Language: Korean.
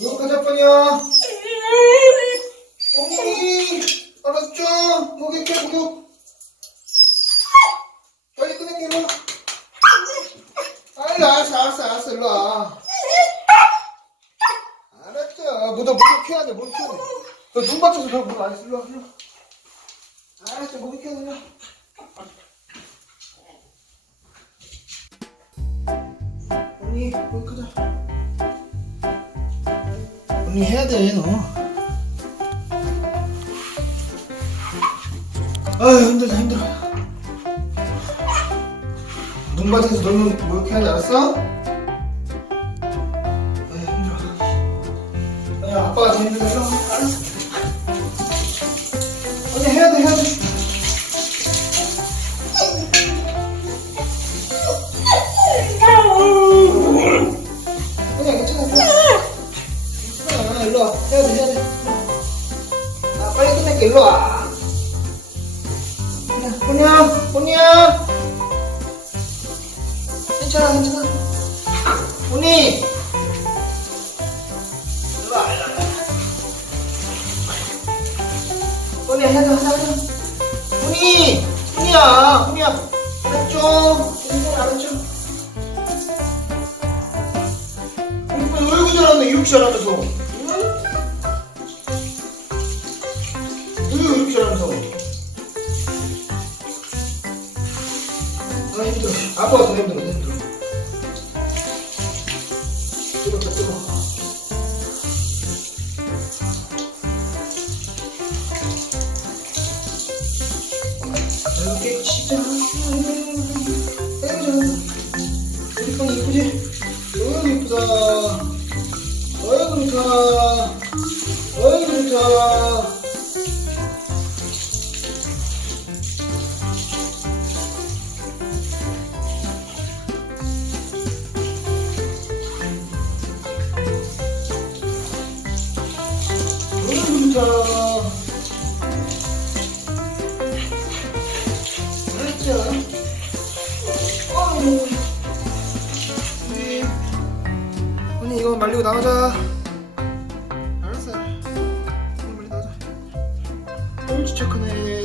이거 가자, 뻔이야. 언니, 알았죠? 목욕해, 목욕. 빨리 끝낼게, 일로 와. 알았어, 알았어, 알았어, 일로 와. 알았죠. 뭐, 너 목욕 해야 돼, 목욕 해야 돼. 너눈 받쳐서 너 목욕 안 했어, 일로 와, 일로 와. 알았어, 목욕 해야 돼, 일로 와. 언니, 목욕하자. 언니 해야 돼, 너. 아유, 힘들다, 힘들어. 눈밭에서 놀면 뭐 이렇게 하지 않았어? 아유, 힘들어. 아유, 아빠가 더 힘들어. 일로 와. 혼이야, 혼이야. 괜찮아, 괜찮아. 혼이. 일로 와, 일로 와. 혼이 해야 하자, 하자. 혼이, 혼이야, 혼이야. 알았죠? 괜찮아, 알았죠? 왜 이렇게 잘하네, 이렇게 잘하면서. 아 힘들어. 아빠가 더 힘들어, 더 힘들어. 뜨겁다, 뜨거워. 이렇게. 아이고, 잘한다. 우리 편 이쁘지? 어이구, 이쁘다. 어이구, 좋다. 어이구, 좋다. 먼저 그렇죠. 어우. 언니 이거 말리고 나가자. 알았어. 빨리 나가자. 너무 지척하네